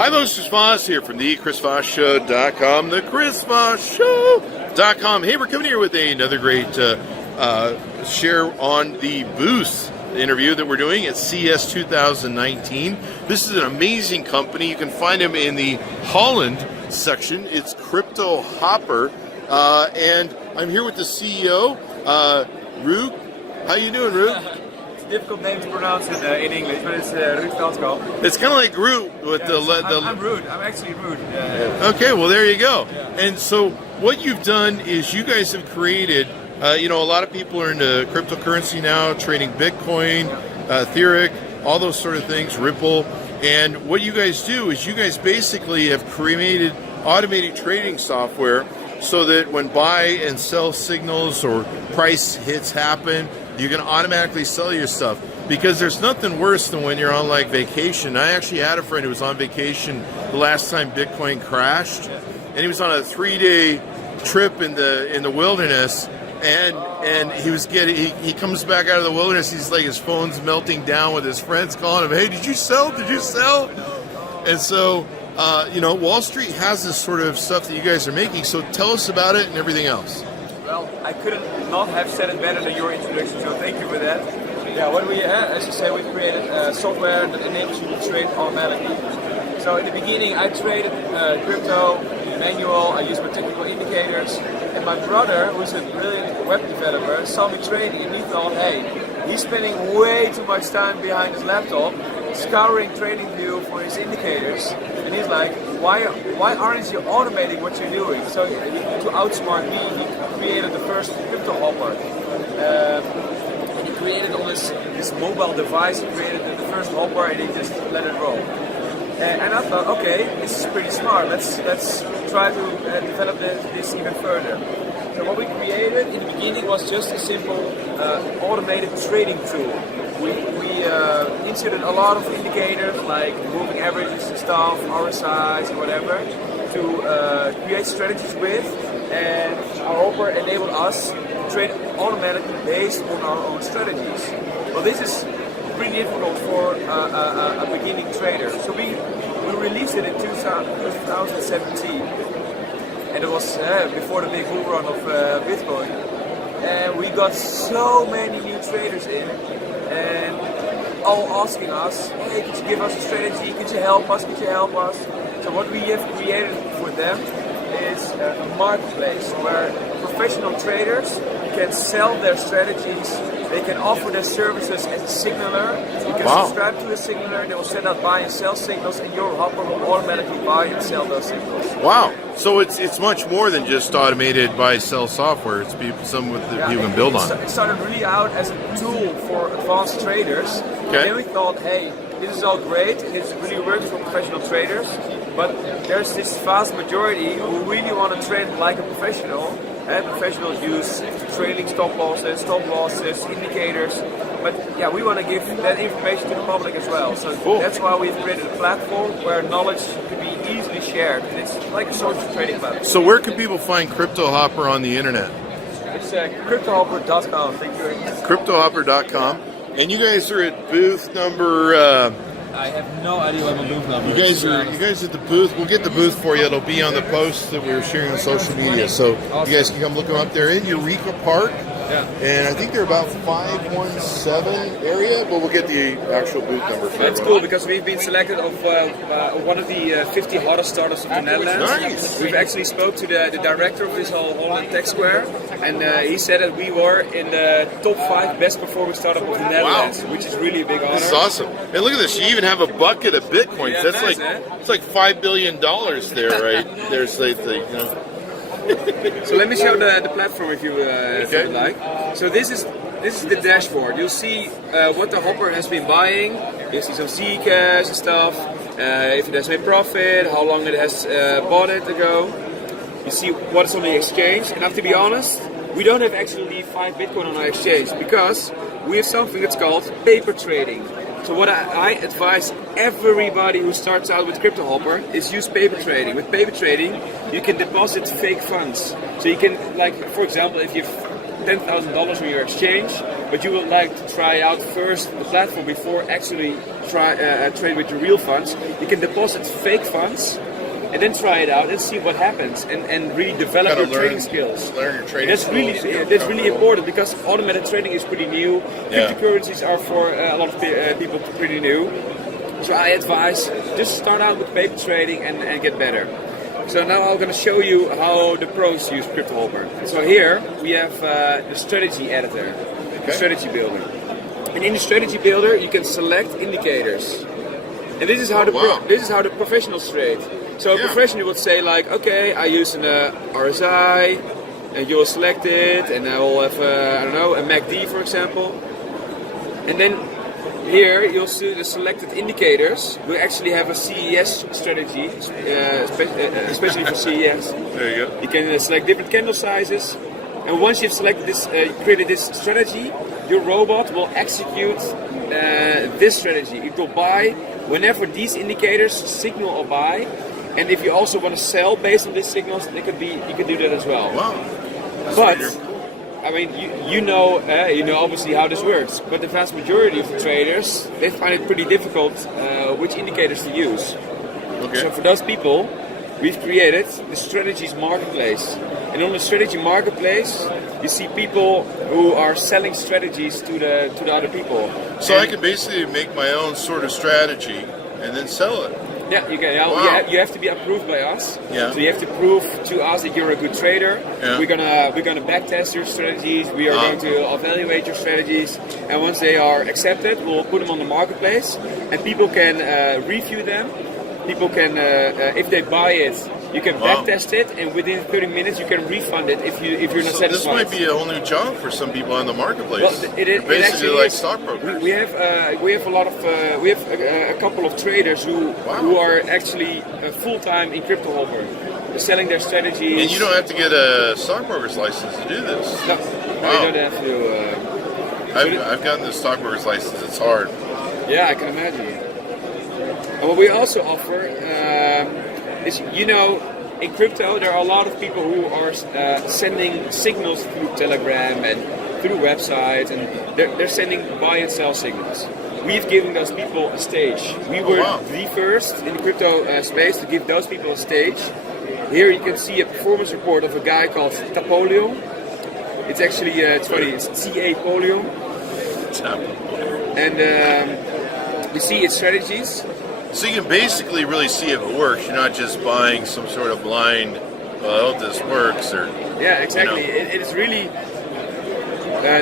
I'm Chris Voss here from the ChrisVossShow.com, the ChrisVossShow.com. Hey, we're coming here with another great share on the booth interview that we're doing at CES 2019. This is an amazing company. You can find them in the Holland section. It's Cryptohopper, and I'm here with the CEO, Rug. How you doing, Rug? Difficult name to pronounce in English, but it's Ruud Veldkamp. It's kind of like Groot with the. I'm Ruud. I'm actually Ruud. Okay, well there you go. Yeah. And so what you've done is you guys have created. A lot of people are into cryptocurrency now, trading Bitcoin, Ethereum, all those sort of things, Ripple. And what you guys do is you guys basically have created automated trading software so that when buy and sell signals or price hits happen, you can automatically sell your stuff. Because there's nothing worse than when you're on like vacation. I actually had a friend who was on vacation the last time Bitcoin crashed, and he was on a 3-day trip in the wilderness. And he comes back out of the wilderness. He's like, his phone's melting down with his friends calling him, "Hey, did you sell? Did you sell?" And so, Wall Street has this sort of stuff that you guys are making. So tell us about it and everything else. Well, I couldn't not have said it better than your introduction, so thank you for that. Yeah, what we, as you say, we created software that enables you to trade automatically. So in the beginning, I traded crypto manual. I used my technical indicators. And my brother, who's a brilliant web developer, saw me trading and he thought, hey, he's spending way too much time behind his laptop scouring TradingView for his indicators. And he's like, why aren't you automating what you're doing? So to outsmart me, he created the first Cryptohopper. And he created on this mobile device, he created the first hopper and he just let it roll. And I thought, okay, this is pretty smart. Let's try to develop this even further. So what we created in the beginning was just a simple automated trading tool. We inserted a lot of indicators like moving averages and stuff, RSIs and whatever, to create strategies with. And our hopper enabled us to trade automatically based on our own strategies. Well, this is pretty difficult for a beginning trader. So we released it in 2017, and it was before the big bull run of Bitcoin. And we got so many new traders in, and all asking us, "Hey, could you give us a strategy? Could you help us? Could you help us?" So what we have created for them is a marketplace where professional traders can sell their strategies. They can offer their services as a signaler. You can subscribe to a signaler. They will send out buy and sell signals, and your hopper will automatically buy and sell those signals. Wow! So it's much more than just automated buy sell software. It's some with that you can build on. It started really out as a tool for advanced traders. Okay. And then we thought, hey, this is all great. It really works for professional traders. But there's this vast majority who really want to trade like a professional. And professionals use trailing stop losses, indicators. But yeah, we want to give that information to the public as well. So that's why we've created a platform where knowledge can be easily shared. And it's like a social trading platform. So where can people find Cryptohopper on the internet? It's Cryptohopper.com. Thank you. Cryptohopper.com. And you guys are at booth number... I have no idea what my booth number is. You guys at the booth. We'll get the booth for you. It'll be on the post that we were sharing on social media. So you guys can come look them up. They're in Eureka Park. Yeah. And I think they're about 517 area, but we'll get the actual booth number for That's cool because we've been selected of one of the 50 hottest startups of the Netherlands. Nice. We've actually spoke to the director of this whole Holland Tech Square, and he said that we were in the top 5 best performing startup of the Netherlands, which is really a big honor. This is awesome. And look at this. You even have a bucket of Bitcoins. Yeah, That's nice, it's like $5 billion there, right? There's So let me show the platform if you would like. So this is the dashboard. You'll see what the hopper has been buying. You'll see some Zcash and stuff. If it has made profit, how long it has bought it ago. You see what is on the exchange. And I have to be honest, we don't have actually 5 Bitcoin on our exchange because we have something that's called paper trading. So what I advise everybody who starts out with Cryptohopper is use paper trading. With paper trading, you can deposit fake funds. So you can, like, for example, if you have $10,000 on your exchange, but you would like to try out first the platform before actually trade with your real funds, you can deposit fake funds and then try it out and see what happens and really develop your trading skills. Learn your trading that's skills. That's really important because automated trading is pretty new. Cryptocurrencies are for a lot of people pretty new. So I advise just start out with paper trading and get better. So now I'm going to show you how the pros use Cryptohopper. So here we have the strategy editor, the strategy builder. And in the strategy builder you can select indicators. And this is how the professionals trade. So a professional would say like, okay, I use an RSI, and you will select it, and I will have I don't know, a MACD for example. And then here you'll see the selected indicators. We actually have a CES strategy, especially for CES. There you go. You can select different candle sizes, and once you've selected this, created this strategy, your robot will execute this strategy. It will buy whenever these indicators signal a buy, and if you also want to sell based on these signals, you can do that as well. Wow. But I mean, you know obviously how this works. But the vast majority of the traders, they find it pretty difficult which indicators to use. Okay. So for those people, we've created the strategies marketplace. And on the strategy marketplace, you see people who are selling strategies to the other people. So I can basically make my own sort of strategy and then sell it. Yeah, you can. You have to be approved by us. Yeah. So you have to prove to us that you're a good trader. Yeah. We're gonna backtest your strategies. We are going to evaluate your strategies, and once they are accepted, we'll put them on the marketplace, and people can review them. People can, if they buy it, you can backtest it, and within 30 minutes you can refund it if you're not satisfied. This might be a whole new job for some people on the marketplace. Well, it basically actually like is. stockbrokers. We have a lot of a couple of traders who are actually full-time in Cryptohopper, selling their strategies. And you don't have to get a stockbroker's license to do this. No, you don't have to. I've gotten the stockbroker's license. It's hard. Yeah, I can imagine. And what we also offer is, in crypto there are a lot of people who are sending signals through Telegram and through websites, and they're sending buy and sell signals. We've given those people a stage. We were the first in the crypto space to give those people a stage. Here you can see a performance report of a guy called Tapolio. It's actually, it's funny, it's CA Polio. And you see its strategies. So you can basically really see if it works. You're not just buying some sort of blind, I hope this works. Or yeah, exactly. It is really,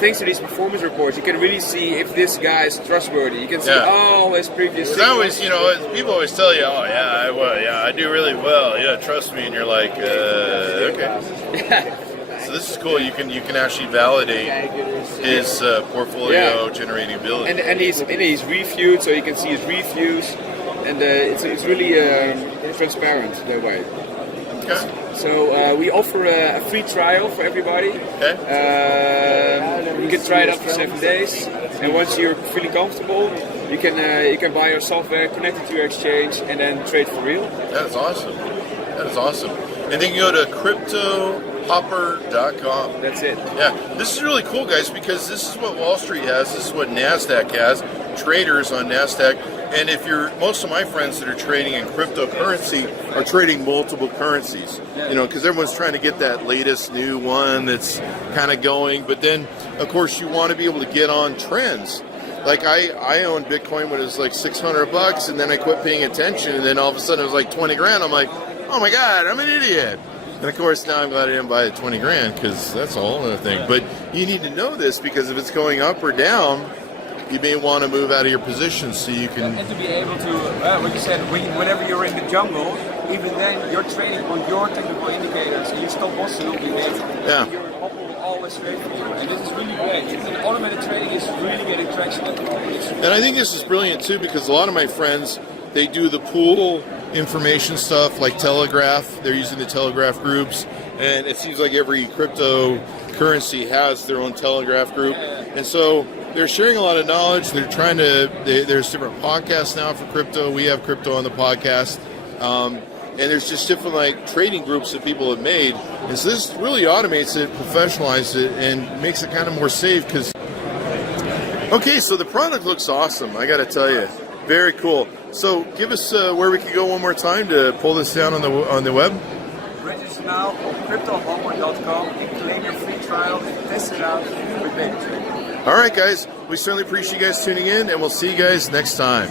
thanks to these performance reports, you can really see if this guy is trustworthy. You can see all his previous signals. Always, people always tell you, I do really well. Yeah, trust me. And you're like, okay. Yeah. So this is cool. You can actually validate his portfolio generating ability. And he's reviewed, so you can see his reviews, and it's really transparent that way. Okay. So we offer a free trial for everybody. Okay. You can try it out for 7 days, and once you're feeling comfortable, you can buy our software, connect it to your exchange, and then trade for real. That is awesome. That is awesome. And then you go to Cryptohopper.com. That's it. Yeah, this is really cool, guys, because this is what Wall Street has. This is what NASDAQ has. Traders on NASDAQ. And if most of my friends that are trading in cryptocurrency are trading multiple currencies, because everyone's trying to get that latest new one that's kind of going. But then, of course, you want to be able to get on trends. Like I owned Bitcoin when it was like $600, and then I quit paying attention, and then all of a sudden it was like 20 grand. I'm like, oh my God, I'm an idiot. And of course, now I'm glad I didn't buy the 20 grand because that's a whole other thing. But you need to know this because if it's going up or down, you may want to move out of your position so you can. And to be able to, what you said, whenever you're in the jungle, even then you're trading on your technical indicators and your stop loss will be made. Yeah. Your pop will always trade for you. And this is really great. And automated trading is really getting traction at the moment. And I think this is brilliant too because a lot of my friends, they do the pool information stuff like Telegraph. They're using the Telegraph groups, and it seems like every cryptocurrency has their own Telegraph group. And so they're sharing a lot of knowledge. They're trying to. There's different podcasts now for crypto. We have crypto on the podcast, and there's just different trading groups that people have made. And so this really automates it, professionalizes it, and makes it kind of more safe because Okay, so the product looks awesome. I got to tell you, very cool. So give us where we can go one more time to pull this down on the web. Register now on Cryptohopper.com and claim your free trial and test it out with BabyTrade. All right, guys. We certainly appreciate you guys tuning in, and we'll see you guys next time.